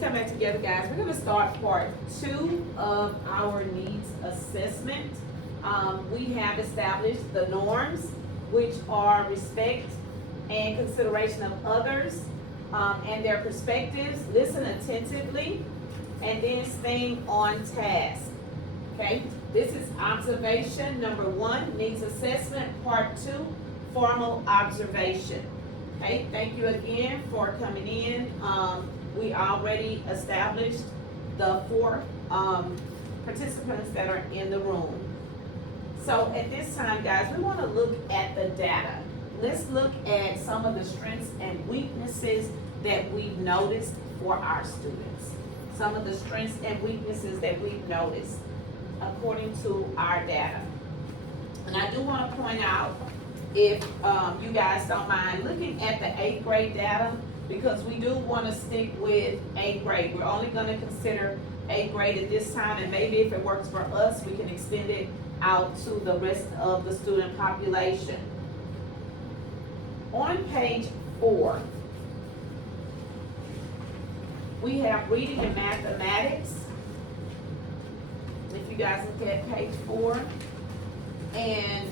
come back together, guys. We're gonna start part 2 of our needs assessment. We have established the norms, which are respect and consideration of others, and their perspectives, listen attentively, and then staying on task. Okay, this is observation number 1, needs assessment, part 2, formal observation. Okay, thank you again for coming in. We already established the 4 participants that are in the room. So at this time, guys, we want to look at the data. Let's look at some of the strengths and weaknesses that we've noticed for our students. Some of the strengths and weaknesses that we've noticed according to our data. And I do want to point out, if you guys don't mind, looking at the 8th grade data, because we do want to stick with 8th grade. We're only going to consider 8th grade at this time, and maybe if it works for us, we can extend it out to the rest of the student population. On page 4, we have reading and mathematics. If you guys look at page 4, and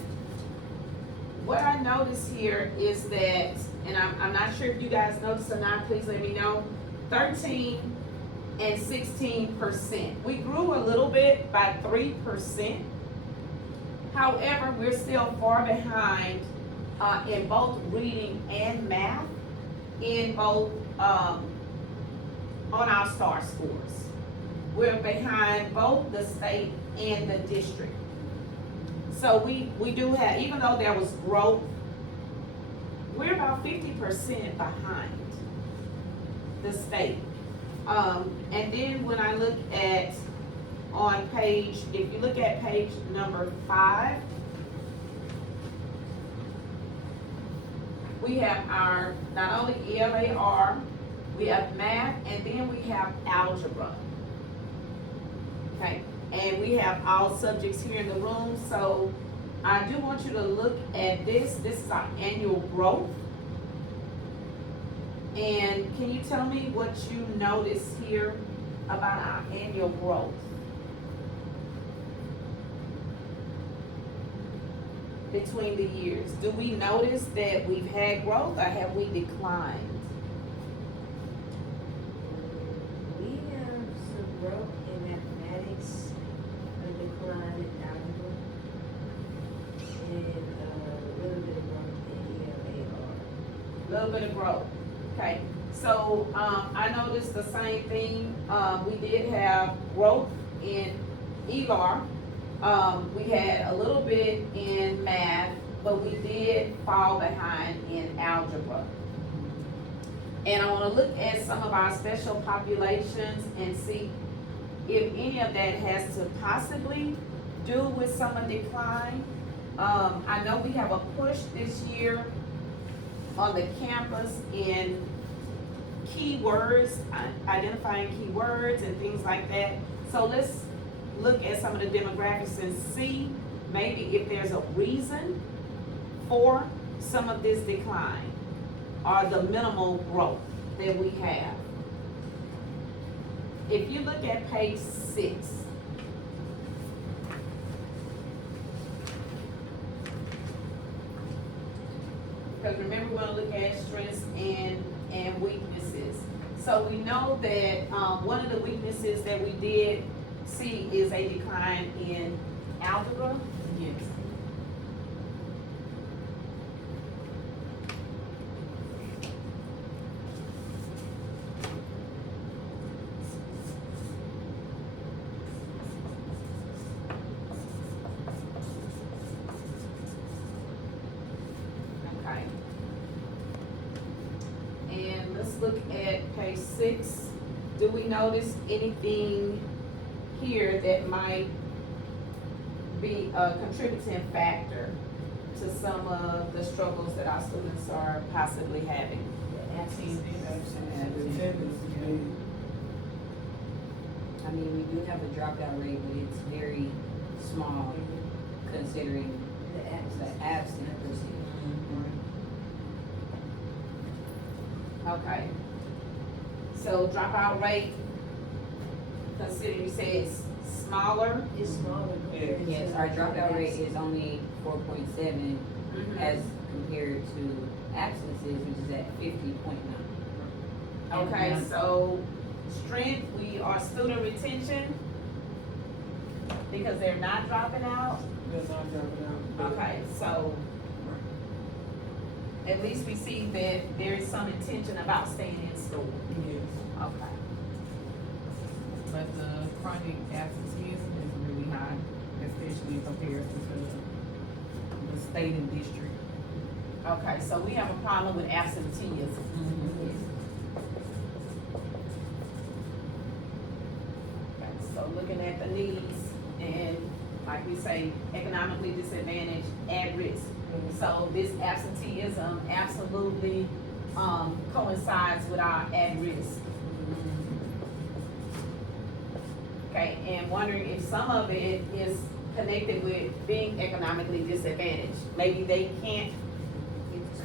what I notice here is that, and I'm not sure if you guys noticed or not, please let me know, 13 and 16%. We grew a little bit by 3%. However, we're still far behind in both reading and math, in both on our STAR scores. We're behind both the state and the district. So we do have, even though there was growth, we're about 50% behind the state. And then when I look at on page, if you look at page number 5, we have our, not only ELAR, we have math, and then we have algebra. Okay, and we have all subjects here in the room, so I do want you to look at this. This is our annual growth. And can you tell me what you notice here about our annual growth? Between the years, do we notice that we've had growth, or have we declined? We have some growth in mathematics, a decline in algebra, and a little bit of growth in ELAR. A little bit of growth. Okay, so I noticed the same thing. We did have growth in ELAR. We had a little bit in math, but we did fall behind in algebra. And I want to look at some of our special populations and see if any of that has to possibly do with some of the decline. I know we have a push this year on the campus in keywords, identifying keywords and things like that. So let's look at some of the demographics and see maybe if there's a reason for some of this decline or the minimal growth that we have. If you look at page 6, because remember, we're going to look at strengths and weaknesses. So we know that one of the weaknesses that we did see is a decline in algebra. Yes. Okay. And let's look at page 6. Do we notice anything here that might be a contributing factor to some of the struggles that our students are possibly having? I mean, we do have a dropout rate, but it's very small considering the absent percentage. Okay. So dropout rate, considering you said it's smaller. It's smaller compared to. Yes, our dropout rate is only 4.7 as compared to absences, which is at 50.9. Okay, so strength, we are student retention, because they're not dropping out. They're not dropping out. Okay, so at least we see that there is some intention about staying in school. Yes. Okay. But the chronic absenteeism is really high, especially in comparison to the state and district. Okay, so we have a problem with absenteeism. Okay, so looking at the needs and, like we say, economically disadvantaged, at risk. So this absenteeism absolutely, coincides with our at risk. Okay, and wondering if some of it is connected with being economically disadvantaged. Maybe they can't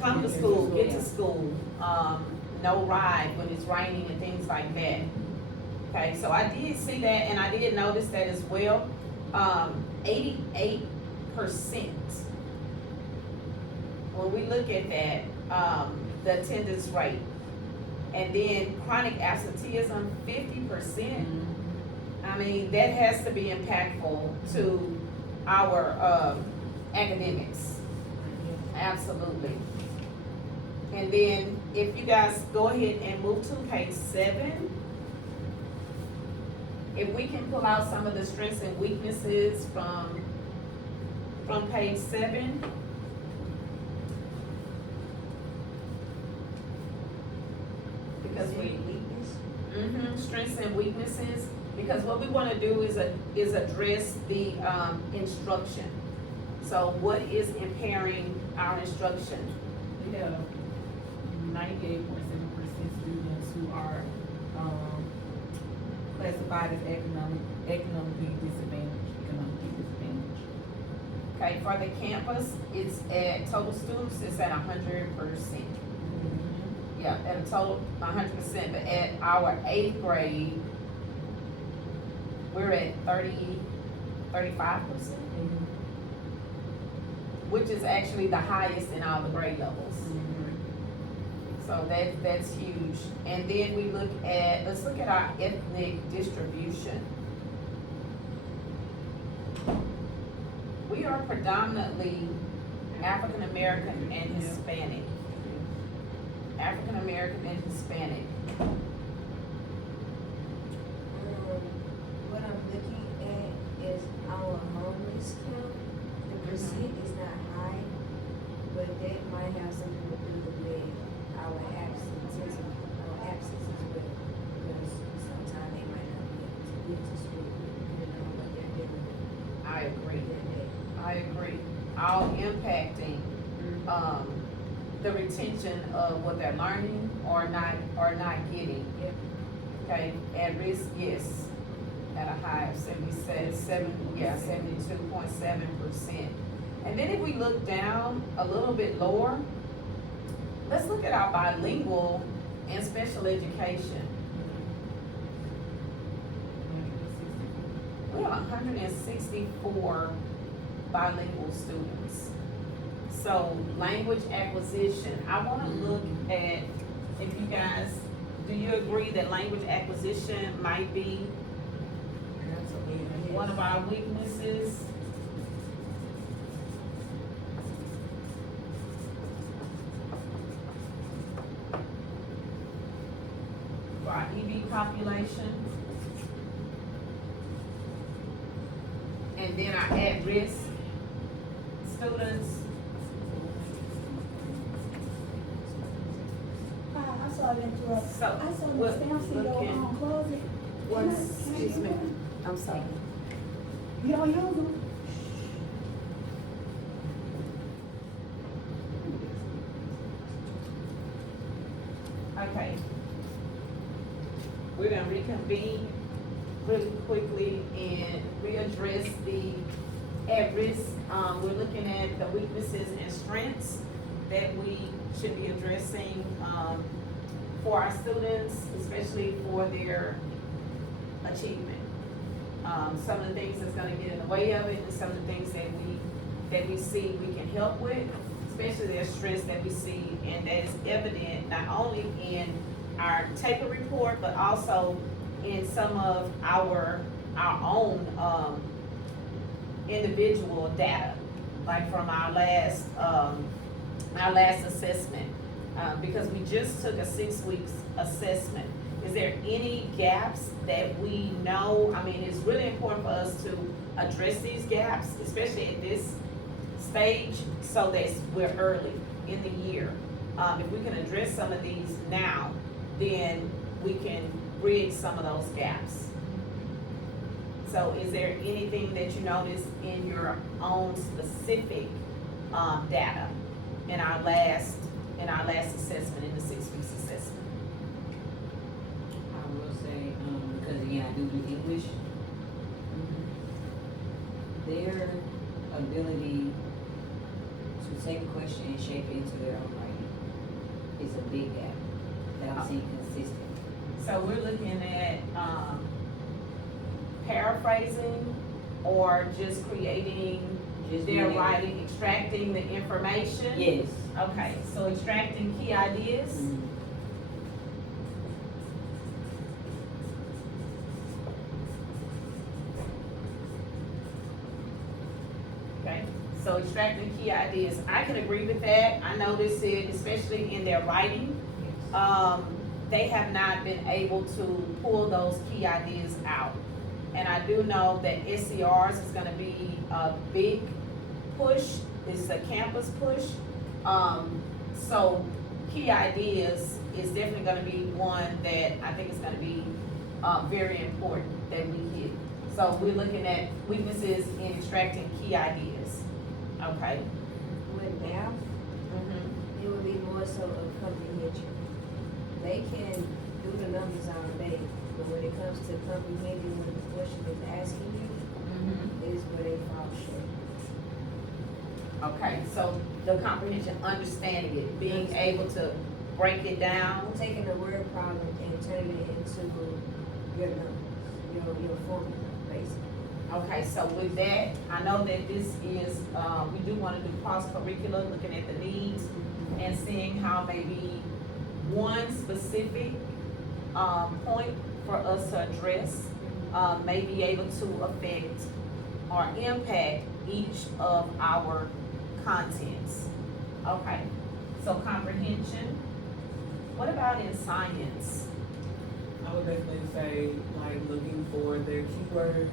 come to school, get to school, no ride when it's raining and things like that. Okay, so I did see that, and I did notice that as well. 88%. When we look at that, the attendance rate, and then chronic absenteeism, 50%. I mean, that has to be impactful to our, academics. Absolutely. And then if you guys go ahead and move to page 7, if we can pull out some of the strengths and weaknesses from page 7. Because strengths and weaknesses, because what we wanna do is address the, instruction. So what is impairing our instruction? We have 98.7% students who are, classified as economically disadvantaged. Okay, for the campus, it's at, total students, it's at 100%. Yeah, at a total 100%, but at our 8th grade, we're at 35%, which is actually the highest in all the grade levels. So that's huge. And then we let's look at our ethnic distribution. We are predominantly African American and Hispanic. African American and Hispanic. What I'm looking at is our homeless count. The percent is not high, but that might have something to do with our absences as well. Because sometimes they might not be able to get to school, depending on what they're dealing with I agree. that day. I agree. All impacting, the retention of what they're learning or not getting. Yep. Okay, at risk, yes, at a high of 72.7%. And then if we look down a little bit lower, let's look at our bilingual and special education. We have 164 bilingual students. So language acquisition, I wanna look at, if you guys, do you agree that language acquisition might be one of our weaknesses? For our EB population? And then our at-risk students? Hi, I'm sorry to interrupt. So, I saw the what- stamps in your looking- closet. One, Can I excuse get me, one? I'm sorry. You don't use them? Okay. We're gonna reconvene really quickly and readdress the at-risk. We're looking at the weaknesses and strengths that we should be addressing, for our students, especially for their achievement. Some of the things that's gonna get in the way of it, and some of the things that we see we can help with, especially their stress that we see, and that is evident not only in our taper report, but also in some of our own, individual data, like from our last assessment, because we just took a 6 weeks assessment. Is there any gaps that we know? I mean, it's really important for us to address these gaps, especially at this stage, so that we're early in the year. If we can address some of these now, then we can bridge some of those gaps. So is there anything that you noticed in your own specific, data in our last assessment, in the 6 weeks assessment? I will say, because again, I do English, their ability to take a question and shape it into their own writing is a big gap that I'm seeing consistent. So we're looking at, paraphrasing, or just creating Just their being able- writing, extracting the information? Yes. Okay, so extracting key ideas? Mhm. Okay, so extracting key ideas, I can agree with that. I notice it, especially in their writing. They have not been able to pull those key ideas out. And I do know that SCRs is gonna be a big push, it's a campus push. So key ideas is definitely gonna be one that I think is gonna be, very important that we hit. So we're looking at weaknesses in extracting key ideas, okay? With math, it would be more so of comprehension. They can do the numbers all day, but when it comes to comprehending what the question is asking you, is where they fall short. Okay, so the comprehension, understanding it, being able to break it down. Taking a word problem and turning it into your numbers, your formula, basically. Okay, so with that, I know that this is, we do wanna do cross-curricular, looking at the needs and seeing how maybe one specific, point for us to address, may be able to affect or impact each of our contents. Okay, so comprehension. What about in science? I would definitely say, like, looking for their keywords,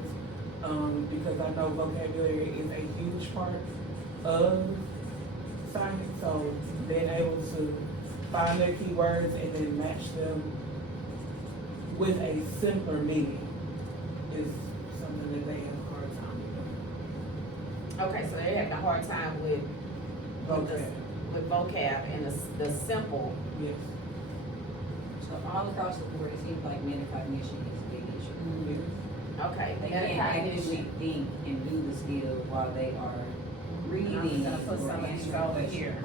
because I know vocabulary is a huge part of science, so being able to find their keywords and then match them with a simpler meaning is something that they have a hard time with. Okay, so they're having a hard time with Okay, with vocab and the simple. yes. So all across the board, it seems like metacognition is a big issue. Okay, They can't actually metacognition. think and do the skill while they are reading I'm gonna put or some of these answering over questions. here.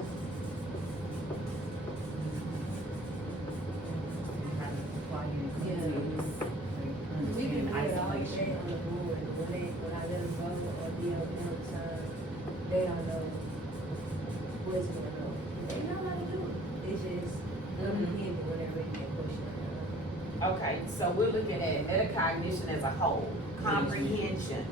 We can do it all day on the board, when I let them go or be on time, they don't know what's going on. They know how to do it, it's just comprehending whatever they push on. Okay, so we're looking at metacognition as a whole, comprehension.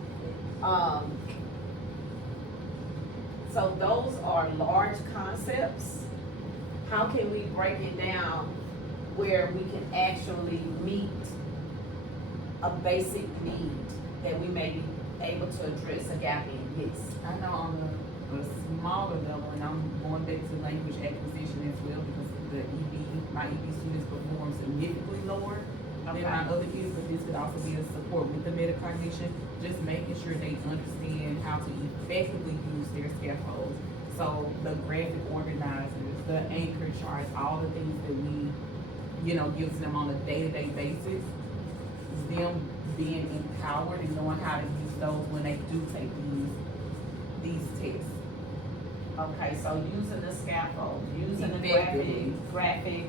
So those are large concepts. How can we break it down where we can actually meet a basic need that we may be able to address a gap in? Yes. I know on a smaller level, and I'm going back to language acquisition as well, because my EB students perform significantly lower than my other kids, but this could also be a support with the metacognition, just making sure they understand how to effectively use their scaffolds. So the graphic organizers, the anchor charts, all the things that we, give to them on a day-to-day basis, them being empowered and knowing how to use those when they do take these tests. Okay, so using the scaffold, using the Effectively. graphic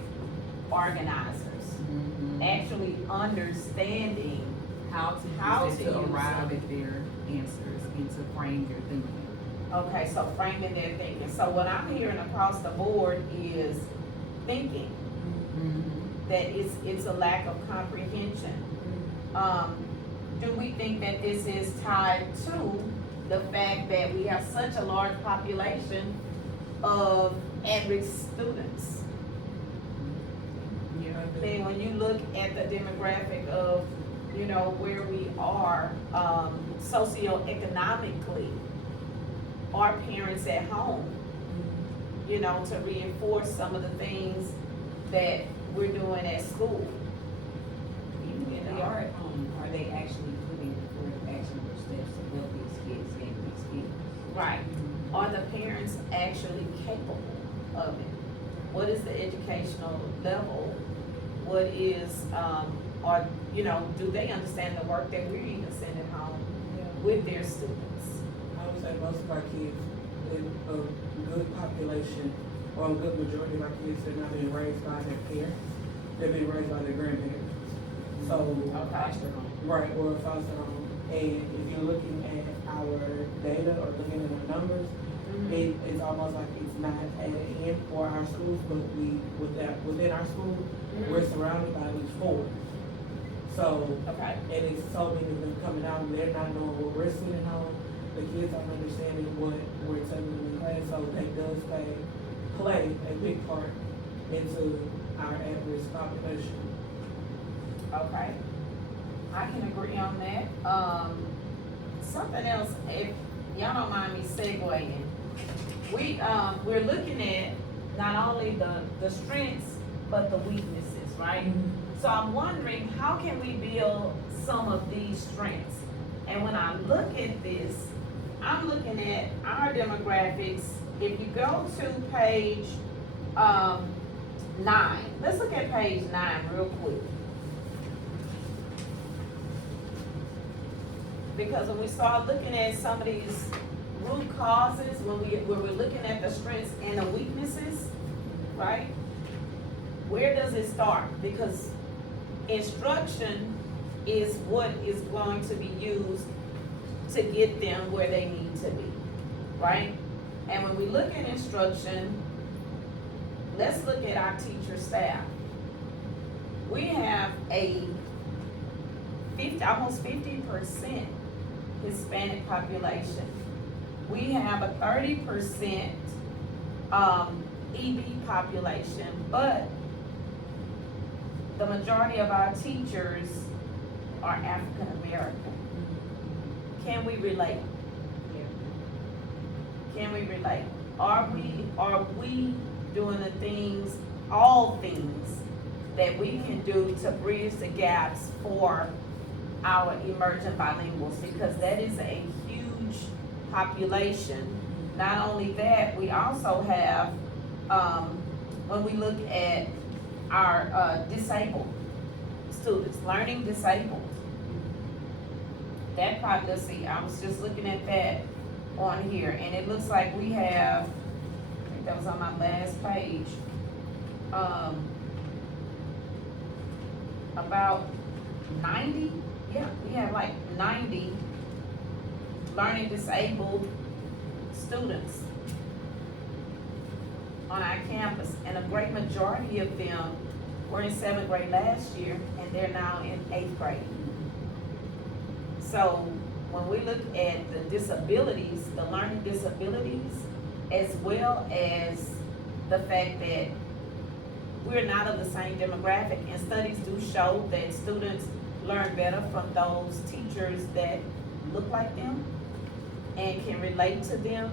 organizers, Mhm. actually understanding. How to How use it to to use arrive it. at their answers and to frame their thinking. Okay, so framing their thinking. So what I'm hearing across the board is thinking, Mhm. that it's a lack of comprehension. Do we think that this is tied to the fact that we have such a large population of at-risk students? Yeah, I do. Then when you look at the demographic of, where we are, socioeconomically, our parents at home, to reinforce some of the things that we're doing at school. Even if they are at home, are they actually putting forth actionable steps to help these kids gain these skills? Right. Are the parents actually capable of it? What is the educational level? What is, do they understand the work that we're even sending home with their students? I would say most of our kids in a good population, or a good majority of our kids, they're not being raised by their parents. They're being raised by their grandparents. So, Foster home. right, or a foster home. And if you're looking at our data or looking at our numbers, it's almost like it's not added in for our schools, but within our school, we're surrounded by at least 4. So, Okay. and it's so many of them coming out, and they're not knowing what we're sending home. The kids aren't understanding what we're telling them in class, so that does play a big part into our at-risk population. Okay. I can agree on that. Something else, if y'all don't mind me segueing, we're looking at not only the strengths, but the weaknesses, right? So I'm wondering, how can we build some of these strengths? And when I look at this, I'm looking at our demographics. If you go to page 9, let's look at page 9 real quick. Because when we start looking at some of these root causes, when we're looking at the strengths and the weaknesses, right? Where does it start? Because instruction is what is going to be used to get them where they need to be, right? And when we look at instruction, let's look at our teacher staff. We have almost 50% Hispanic population. We have a 30% EB population, but the majority of our teachers are African American. Can we relate? Can we relate? Are we doing the things, all things that we can do to bridge the gaps for our emerging bilinguals? Because that is a huge population. Not only that, we also have, when we look at our disabled students, learning disabled. That part, let's see, I was just looking at that on here, and it looks like we have, I think that was on my last page, about 90, we have like 90 learning disabled students on our campus, and a great majority of them were in 7th grade last year, and they're now in 8th grade. So when we look at the disabilities, the learning disabilities, as well as the fact that we're not of the same demographic, and studies do show that students learn better from those teachers that look like them and can relate to them.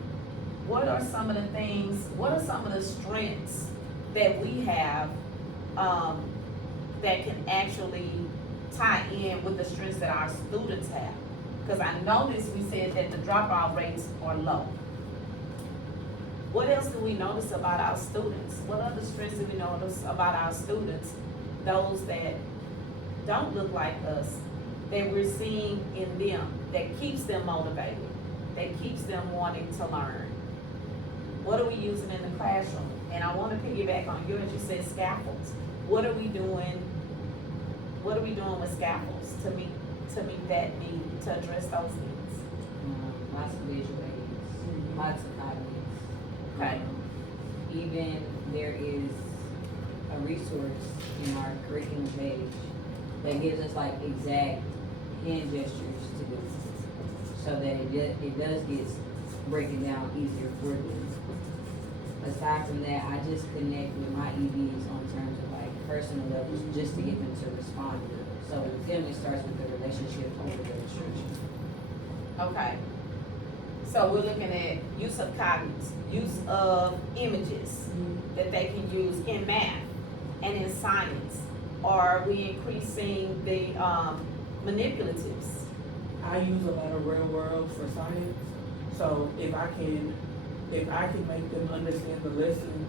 What are some of the things, what are some of the strengths that we have that can actually tie in with the strengths that our students have? Because I noticed we said that the dropout rates are low. What else do we notice about our students? What other strengths do we notice about our students, those that don't look like us, that we're seeing in them, that keeps them motivated, that keeps them wanting to learn? What are we using in the classroom? And I want to piggyback on yours, you said scaffolds. what are we doing? What are we doing with scaffolds to meet that need, to address those needs? Lots of visual aids, lots of cognites. Okay. Even there is a resource in our curriculum page that gives us like exact hand gestures to do, so that it does get breaking down easier for them. Aside from that, I just connect with my EVs on terms of like personal levels, just to get them to respond to it. So with them, it starts with the relationship over the instruction. Okay. So we're looking at use of cognites, use of images that they can use in math and in science. Are we increasing the manipulatives? I use a lot of real world for science, so if I can make them understand the lessons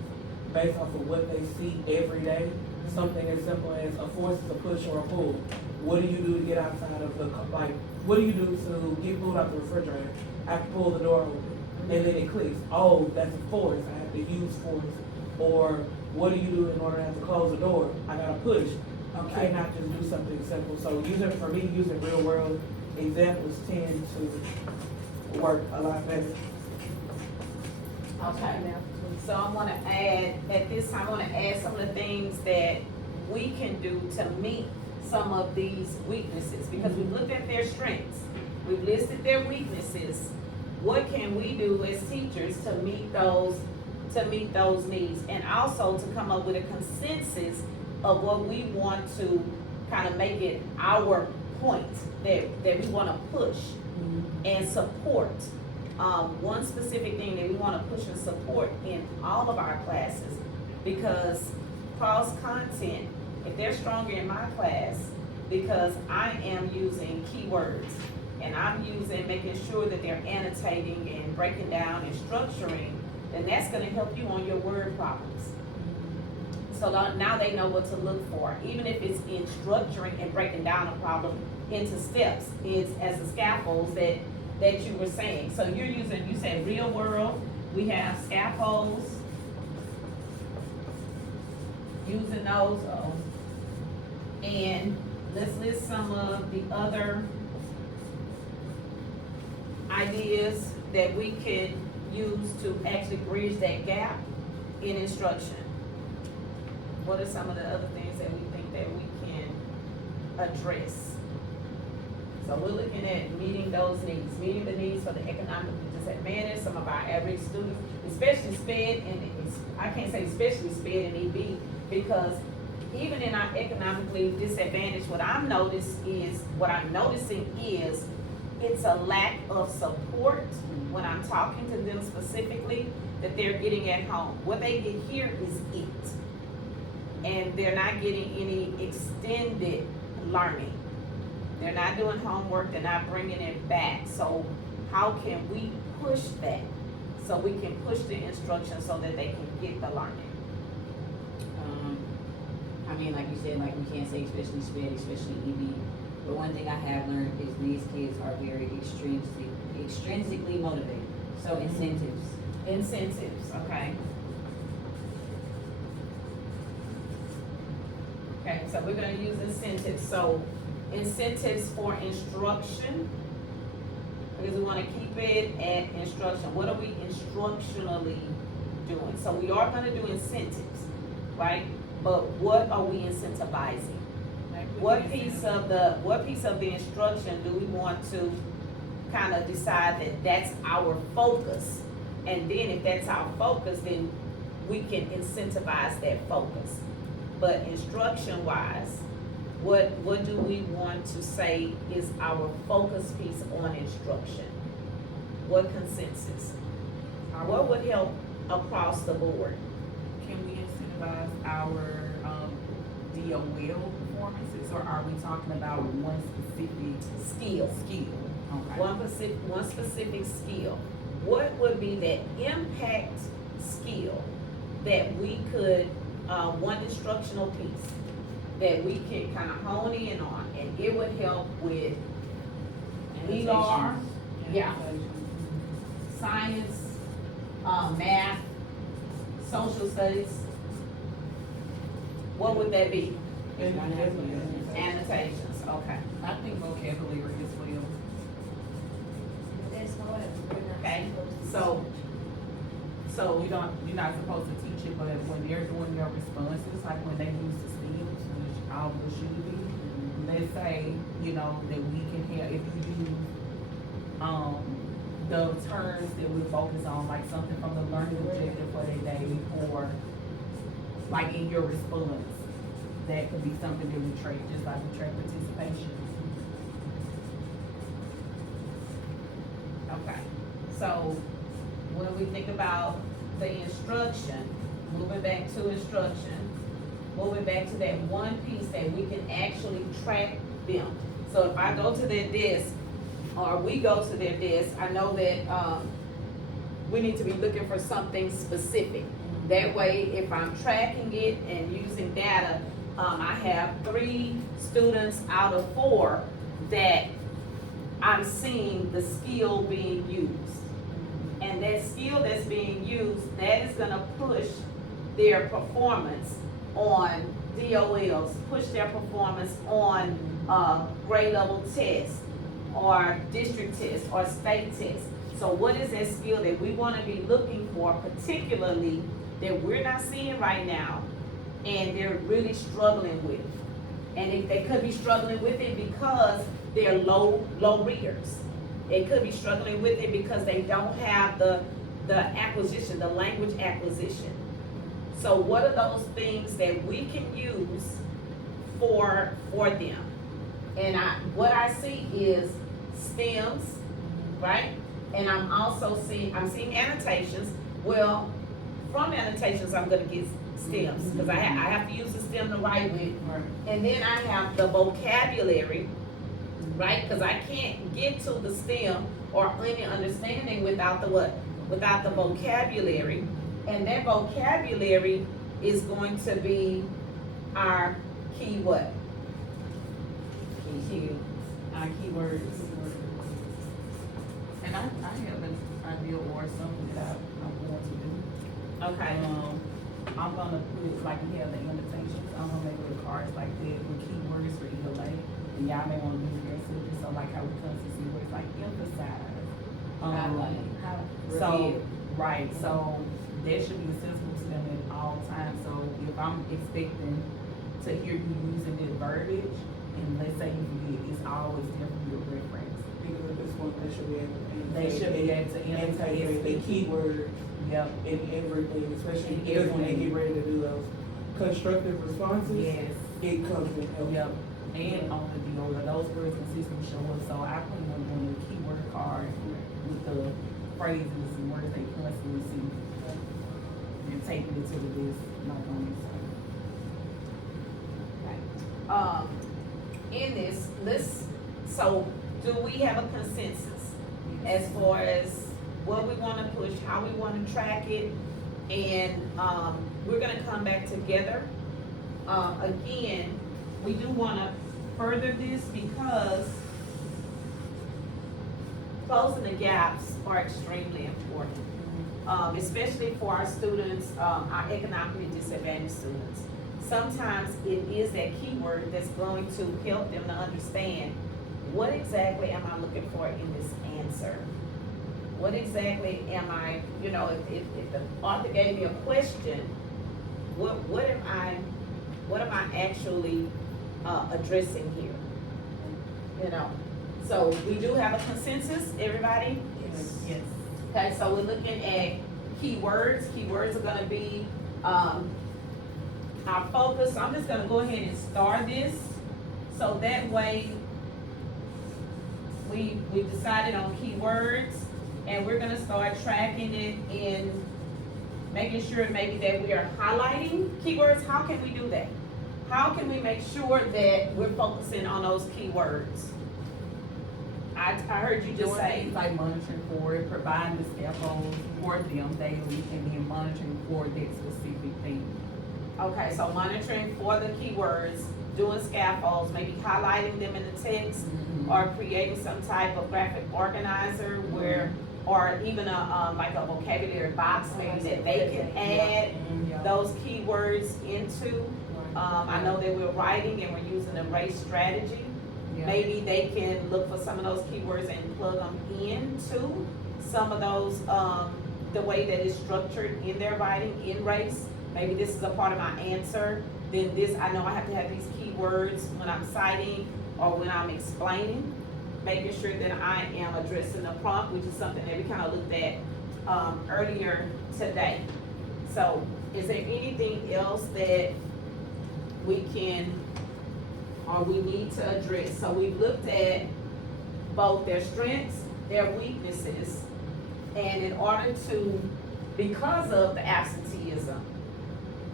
based off of what they see every day, something as simple as a force is a push or a pull. What do you do to get outside of the, like, what do you do to get food out the refrigerator? I have to pull the door open, and then it clicks, oh, that's a force, I have to use force. Or what do you do in order to have to close the door? I gotta push. You cannot just do something simple. So using real world examples tend to work a lot better. Okay. So I wanna add, at this time, I wanna add some of the things that we can do to meet some of these weaknesses, because we've looked at their strengths, we've listed their weaknesses. What can we do as teachers to meet those needs, and also to come up with a consensus of what we want to kind of make it our point that we wanna push and support. One specific thing that we wanna push and support in all of our classes, because cross content, if they're stronger in my class, because I am using keywords and I'm making sure that they're annotating and breaking down and structuring, then that's gonna help you on your word problems. So now they know what to look for, even if it's in structuring and breaking down a problem into steps, it's as the scaffolds that you were saying. So you said real world, we have scaffolds, using those, and let's list some of the other ideas that we could use to actually bridge that gap in instruction. What are some of the other things that we think that we can address? So we're looking at meeting those needs, meeting the needs for the economically disadvantaged, some of our average students, especially SPED, and I can't say especially SPED and EB, because even in our economically disadvantaged, what I'm noticing is it's a lack of support when I'm talking to them specifically that they're getting at home. What they get here is it. And they're not getting any extended learning. They're not doing homework, they're not bringing it back. So how can we push that? So we can push the instruction so that they can get the learning. I mean, like you said, like we can't say especially SPED, especially EB, but one thing I have learned is these kids are very extrinsically motivated. So Incentives, okay. Okay, so we're gonna use incentives. So incentives for instruction, because we wanna keep it at instruction. What are we instructionally doing? So we are gonna do incentives, right? But what are we incentivizing? What piece of the instruction do we want to kind of decide that that's our focus? And then if that's our focus, then we can incentivize that focus. But instruction wise, what do we want to say is our focus piece on instruction? What consensus? What would help across the board? Can we incentivize our DOL performances, or are we talking about one specific Skill. Okay. One specific skill. What would be that impact skill that we could, one instructional piece that we can kind of hone in on, and it would help with ER, yeah, science, math, social studies. What would that be? And definitely. Annotations, okay. I think vocabulary as well. That's hard, we're not Okay, supposed to. So You're not supposed to teach it, but when they're doing their responses, like when they use the stems, which all of us should be, let's say, that we can have, if you use, the terms that we focus on, like something from the learning objective for that day, or like in your response, that could be something that we track, just like we track participation. okay, so when we think about the instruction, moving back to instruction, moving back to that one piece that we can actually track them. So if I go to their desk, or we go to their desk, I know that, we need to be looking for something specific. That way, if I'm tracking it and using data, I have 3 students out of 4 that I'm seeing the skill being used. And that skill that's being used, that is gonna push their performance on DOLs, push their performance on, grade level tests, or district tests, or state tests. So what is that skill that we wanna be looking for, particularly that we're not seeing right now, and they're really struggling with? And they could be struggling with it because they're low readers. They could be struggling with it because they don't have the acquisition, the language acquisition. So what are those things that we can use for them? And what I see is stems, right? And I'm seeing annotations. Well, from annotations, I'm gonna get stems, because I have to use the stem to write with. And then I have the vocabulary, right? Because I can't get to the stem or any understanding without the what? Without the vocabulary. And that vocabulary is going to be our key what? Our keywords. And I have an idea or something that I'm going to do. Okay. I'm gonna put, like we have the invitations, I'm gonna make little cards like that with keywords for ELA. And y'all may wanna use your subject, so like how we constantly see where it's like emphasize. So, right, so that should be accessible to them at all times. So if I'm expecting to hear you using this verbiage, and let's say you forget, it's always there for your reference. Because at this point, they should be able to annotate. They should be able to annotate the keyword Yep. in everything, especially In because when they everything. get ready to do those constructive responses, Yes. it comes with help. Yep. And on the deal, those words consistently show up. So I put them on the keyword card with the phrases and words they constantly see. And taking it to the list, like on this side. In this, so do we have a consensus as far as what we wanna push, how we wanna track it? And, we're gonna come back together. Again, we do wanna further this because closing the gaps are extremely important. Especially for our students, our economically disadvantaged students. Sometimes it is that keyword that's going to help them to understand, what exactly am I looking for in this answer? What exactly am I, if the author gave me a question, what am I actually, addressing here? So we do have a consensus, everybody? Yes. Okay, so we're looking at keywords. Keywords are gonna be, our focus. I'm just gonna go ahead and start this, so that way we decided on keywords, and we're gonna start tracking it in making sure maybe that we are highlighting keywords. How can we do that? How can we make sure that we're focusing on those keywords? I heard you just Doing say, things like monitoring for it, providing the scaffolds for them daily, and then monitoring for that specific thing. okay, so monitoring for the keywords, doing scaffolds, maybe highlighting them in the text, or creating some type of graphic organizer where, or even like a vocabulary box maybe that they can add those keywords into. I know that we're writing and we're using a race strategy. Yeah. Maybe they can look for some of those keywords and plug them into some of those, the way that it's structured in their writing in race. Maybe this is a part of my answer, then this, I know I have to have these keywords when I'm citing or when I'm explaining, making sure that I am addressing the prompt, which is something that we kind of looked at, earlier today. So, is there anything else that we can, or we need to address? So we've looked at both their strengths, their weaknesses, and in order to, because of the absenteeism,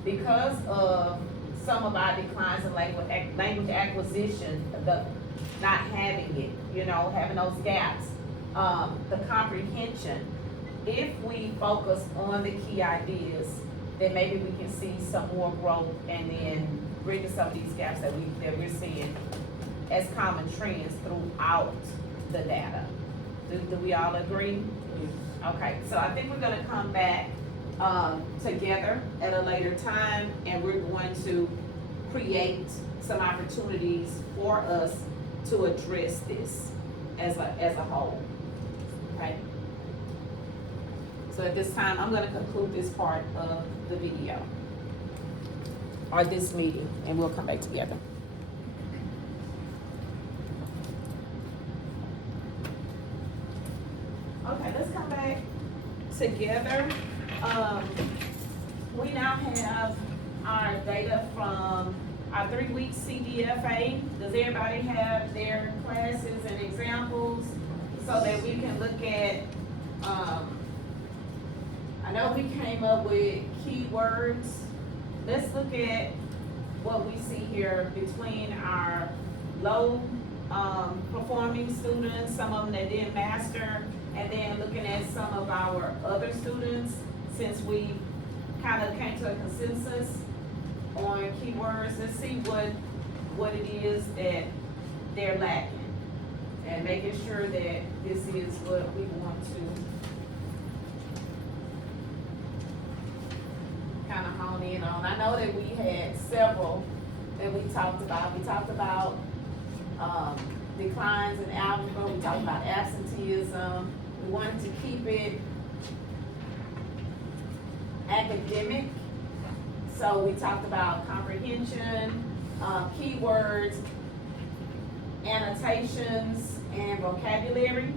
because of some of our declines in language acquisition, the not having it, you know, having those gaps, the comprehension, if we focus on the key ideas, then maybe we can see some more growth and then bridge some of these gaps that we're seeing as common trends throughout the data. Do we all agree? Okay, so I think we're gonna come back, together at a later time, and we're going to create some opportunities for us to address this as a whole, okay? So at this time, I'm gonna conclude this part of the video, or this meeting, and we'll come back together. Okay, let's come back together. We now have our data from our 3-week CDFA. Does everybody have their classes and examples so that we can look at, I know we came up with keywords. Let's look at what we see here between our low performing students, some of them that didn't master, and then looking at some of our other students, since we kind of came to a consensus on keywords. Let's see what it is that they're lacking, and making sure that this is what we want to kind of hone in on. I know that we had several that we talked about. We talked about declines in algebra. We talked about absenteeism. We wanted to keep it academic. So we talked about comprehension, keywords, annotations, and vocabulary.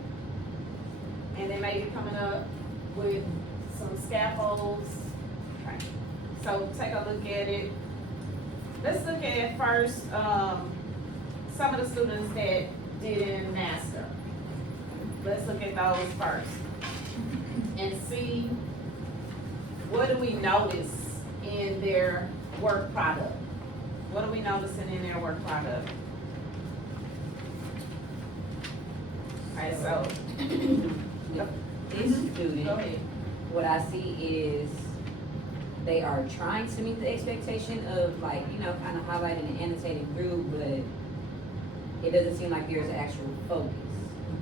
And they may be coming up with some scaffolds. Okay. So take a look at it. Let's look at first some of the students that didn't master. Let's look at those first and see what do we notice in their work product. What are we noticing in their work product? Alright, so This student, go ahead. what I see is they are trying to meet the expectation of, like, you know, kind of highlighting and annotating through, but it doesn't seem like there's actual focus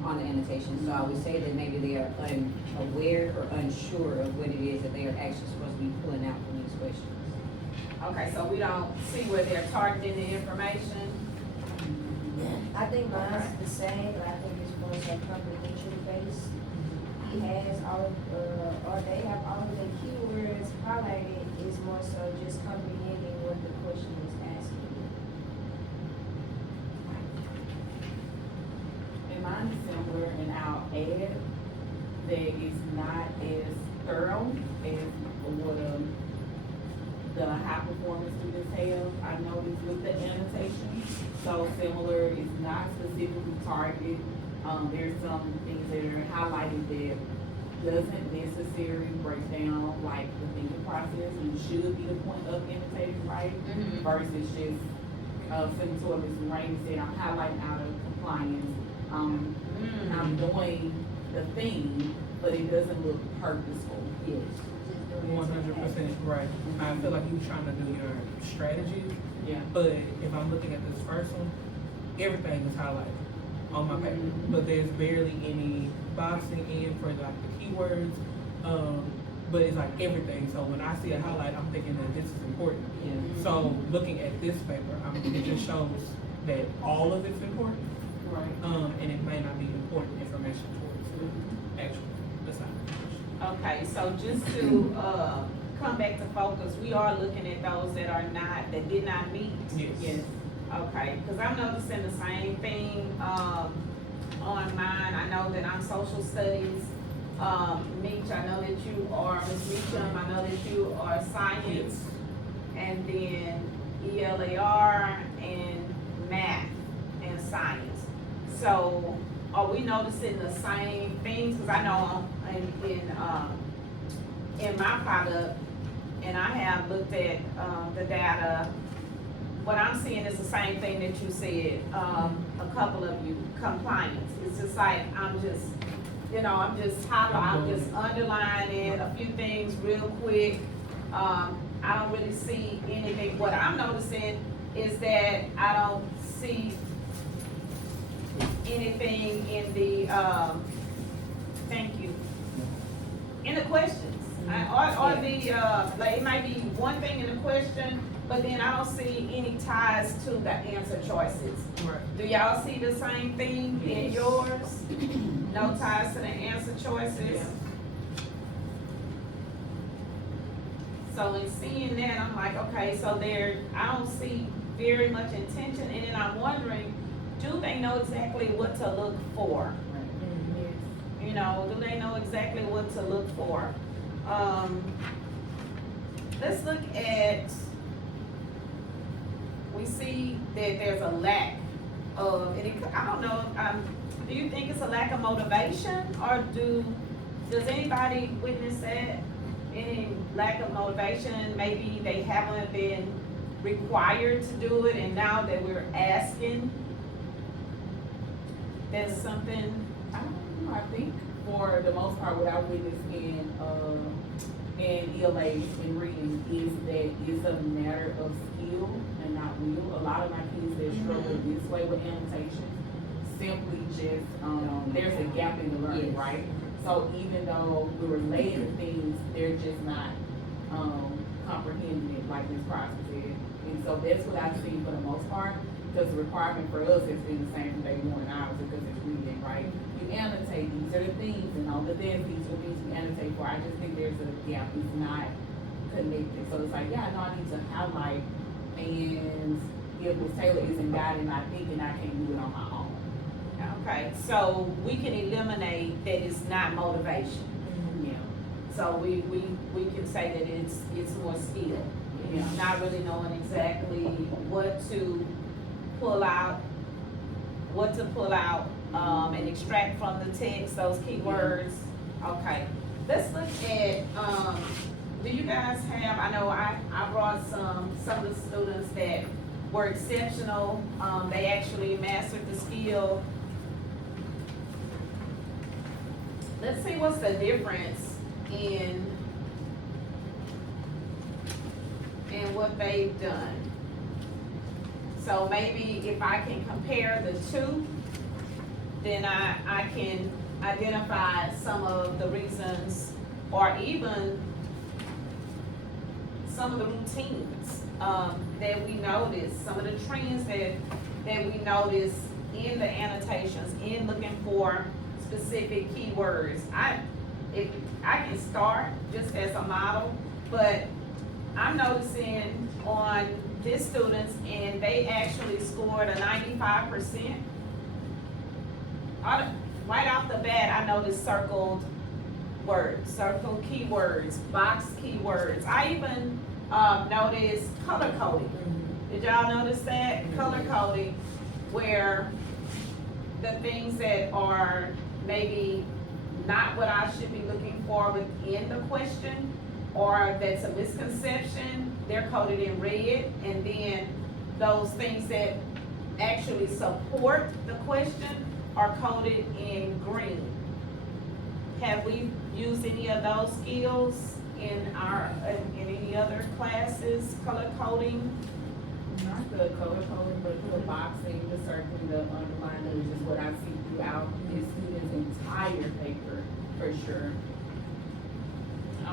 on the annotation. So I would say that maybe they are unaware or unsure of what it is that they are actually supposed to be pulling out from these questions. Okay, so we don't see where they're targeting the information. I think mine's the same, but I think it's more so comprehension based. He has all of, or they have all of the keywords highlighted, is more so just comprehending what the question is asking. And mine is similar, and I'll add that it's not as thorough as what the high performance students have. I noticed with the annotation, so similar, it's not specifically targeted. There's some things that are highlighted that doesn't necessarily break down like the thinking process and should be the point of annotating, right? Versus just similar to what Ms. Rainey said, I'm highlighting out of compliance. I'm doing the thing, but it doesn't look purposeful. Yes. 100% right. I feel like you're trying to do your strategy, Yeah. but if I'm looking at this first one, everything is highlighted on my paper, but there's barely any boxing in for like the keywords. But it's like everything. So when I see a highlight, I'm thinking that this is important. Yeah. So looking at this paper, it just shows that all of it's important, Right. and it may not be important information towards the actual assignment. Okay, so just to, come back to focus, we are looking at those that did not meet. Yes. Okay, cause I'm noticing the same thing, on mine. I know that I'm social studies. Meech, I know that you are, Ms. Meacham, I know that you are science. And then ELAR and math and science. So are we noticing the same things? Cause I know in my product, and I have looked at, the data, what I'm seeing is the same thing that you said, a couple of you, compliance. It's just like, I'm just underlining a few things real quick. I don't really see anything. What I'm noticing is that I don't see anything in the, thank you, in the questions. Or the, like, it might be one thing in the question, but then I don't see any ties to the answer choices. Right. Do y'all see the same thing in Yes. yours? No ties to the answer choices? Yeah. So in seeing that, I'm like, okay, so I don't see very much intention, and then I'm wondering, do they know exactly what to look for? You know, do they know exactly what to look for? Let's look at, we see that there's a lack of, I don't know, do you think it's a lack of motivation, or does anybody witness that? Any lack of motivation? Maybe they haven't been required to do it, and now that we're asking, there's something. I don't know, I think for the most part, what I witnessed in ELA in reading is that it's a matter of skill and not will. A lot of my kids that struggle this way with annotations simply just, there's a gap in the learning, Yes. right? So even though we're relating things, they're just not, comprehending it like Ms. Prosper said. And so that's what I've seen for the most part, because the requirement for us has been the same from day one ours, because it's reading, right? You annotate, these are the things, and all the things, these are things you annotate for. I just think there's a gap, it's not connected. So it's like, yeah, I know I need to highlight, and if Ms. Taylor isn't guiding my thinking, I can't do it on my own. Okay, so we can eliminate that it's not motivation. Yeah. So we can say that it's more skill. Yeah. Not really knowing exactly what to pull out, and extract from the text, those keywords. Okay, let's look at, do you guys have, I know I brought some of the students that were exceptional, they actually mastered the skill. Let's see what's the difference in what they've done. So maybe if I can compare the two, then I can identify some of the reasons, or even some of the routines, that we notice, some of the trends that we notice in the annotations, in looking for specific keywords. If I can start just as a model, but I'm noticing on this students, and they actually scored a 95%. Right off the bat, I noticed circled words, circled keywords, box keywords. I even noticed color coding. Did y'all notice that? Color coding, where the things that are maybe not what I should be looking for within the question, or that's a misconception, they're coded in red, and then those things that actually support the question are coded in green. Have we used any of those skills in any other classes, color coding? Not the color coding, but the boxing, the circling, the underlining, which is what I see throughout the student's entire paper, for sure.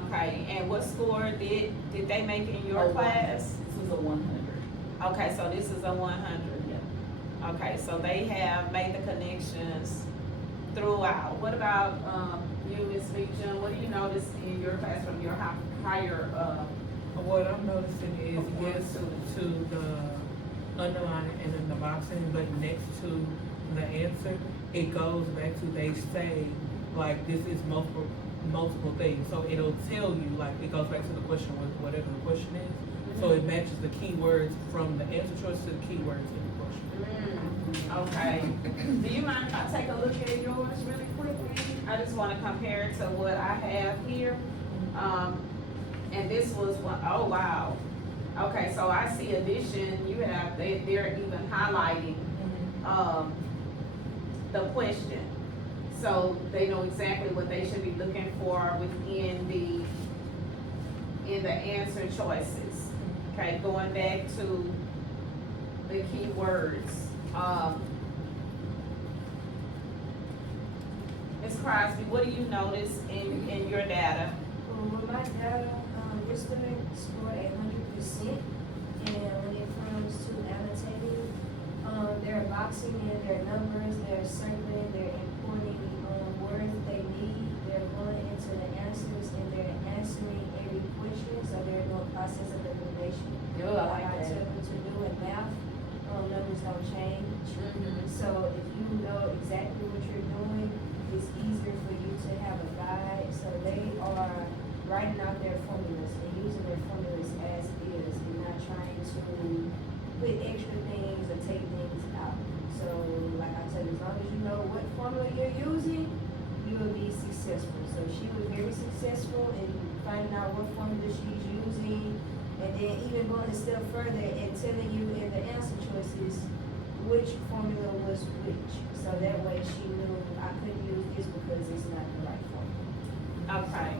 Okay, and what score did they make in your Oh, class? This was a 100. Okay, so this is a 100. Yeah. Okay, so they have made the connections throughout. What about, you, Ms. Meacham? What do you notice in your classroom, your higher, What I'm noticing is yes to the underline and then the boxing, but next to the answer, it goes back to they say like this is multiple things. So it'll tell you like it goes back to the question with whatever the question is. So it matches the keywords from the answer choice to the keywords in the question. okay. Do you mind if I take a look at yours really quickly? I just wanna compare it to what I have here. And this was one, oh wow. Okay, so I see addition, you have, they're even highlighting, the question. So they know exactly what they should be looking for within in the answer choices. Okay, going back to the keywords. Ms. Crosby, what do you notice in your data? With my data, this student scored 100%, and when it comes to annotating, they're boxing in their numbers, they're circling, they're importing words they need, they're going into the answers, and they're answering every question, so they're doing process of elimination. Good, I like I that. tell them to do in math, numbers don't change. Mhm. So if you know exactly what you're doing, it's easier for you to have a guide. So they are writing out their formulas and using their formulas as is and not trying to put extra things or take things out. So like I said, as long as you know what formula you're using, you will be successful. So she was very successful in finding out what formula she's using and then even going a step further and telling you in the answer choices which formula was which. So that way she knew I couldn't use this because it's not the right formula. Okay.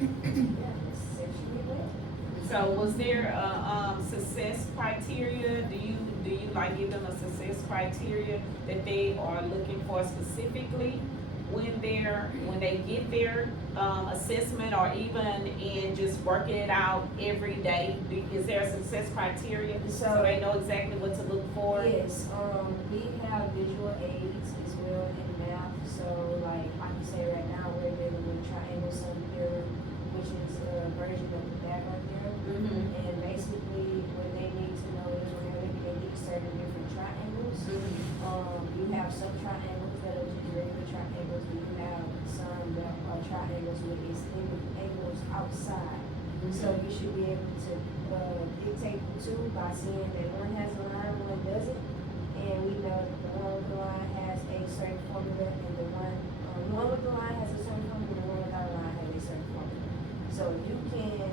Yeah, that's essentially it. So was there a, success criteria? Do you like give them a success criteria that they are looking for specifically when they get their, assessment or even in just working it out every day? Is there a success criteria so they know exactly what to look for? Yes, we have visual aids as well in math, so like I can say right now, we're dealing with triangle sum theorem, which is a version of Pythagorean theorem. Mm-hmm. And basically, what they need to know is whenever they get certain different triangles, you have some triangles that are just regular triangles, and you have some that are triangles with extended angles outside. So you should be able to dictate the two by seeing that one has a line, one doesn't. And we know that the one with the line has a certain formula, and the one with the line has a certain formula, and the one without a line has a certain formula. So you can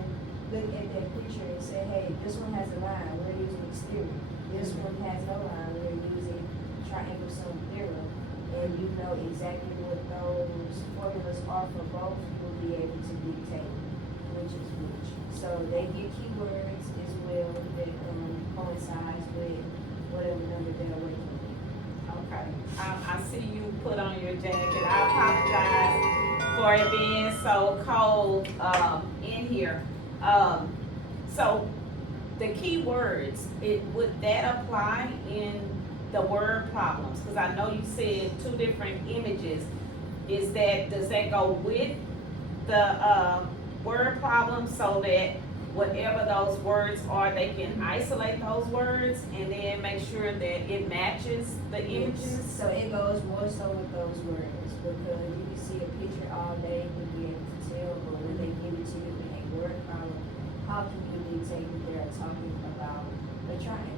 look at that picture and say, hey, this one has a line, we're using exterior. This one has no line, we're using triangle sum theorem. And you know exactly what those formulas are for both, you will be able to dictate which is which. So they get keywords as well that coincides with whatever number they're working with. Okay. I see you put on your jacket. I apologize for it being so cold, in here. So the keywords, would that apply in the word problems? Cause I know you said two different images. Does that go with the, word problem so that whatever those words are, they can isolate those words and then make sure that it matches the images? So it goes more so with those words, because you can see a picture all day, you can be able to tell, but when they give it to you in a word problem, how can you dictate that they're talking about a triangle?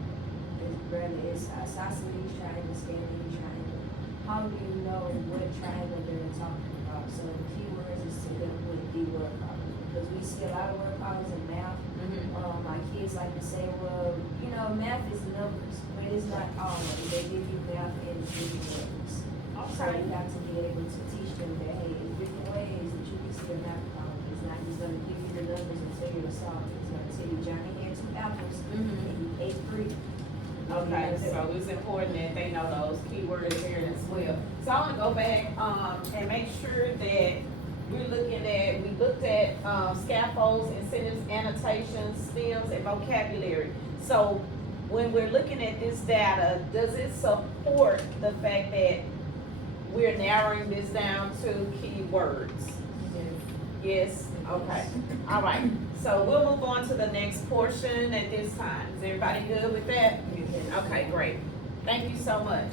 It's a isosceles triangle, standing triangle. How do you know what triangle they're talking about? So the keywords is to them with the word problem. Because we see a lot of word problems in math. My kids like to say, well, you know, math is numbers, but it's not all of it. They give you math in different ways. So you have to be able to teach them that, hey, in different ways that you can see a math problem. It's not just gonna give you the numbers and tell you to solve it. It's gonna tell you Johnny had 2 apples and he ate 3. Okay, so it's important that they know those keywords here as well. So I wanna go back, and make sure that we looked at, scaffolds, incentives, annotations, stems, and vocabulary. So when we're looking at this data, does it support the fact that we're narrowing this down to keywords? Yes, okay, all right, so we'll move on to the next portion at this time. Is everybody good with that? Okay, great, thank you so much.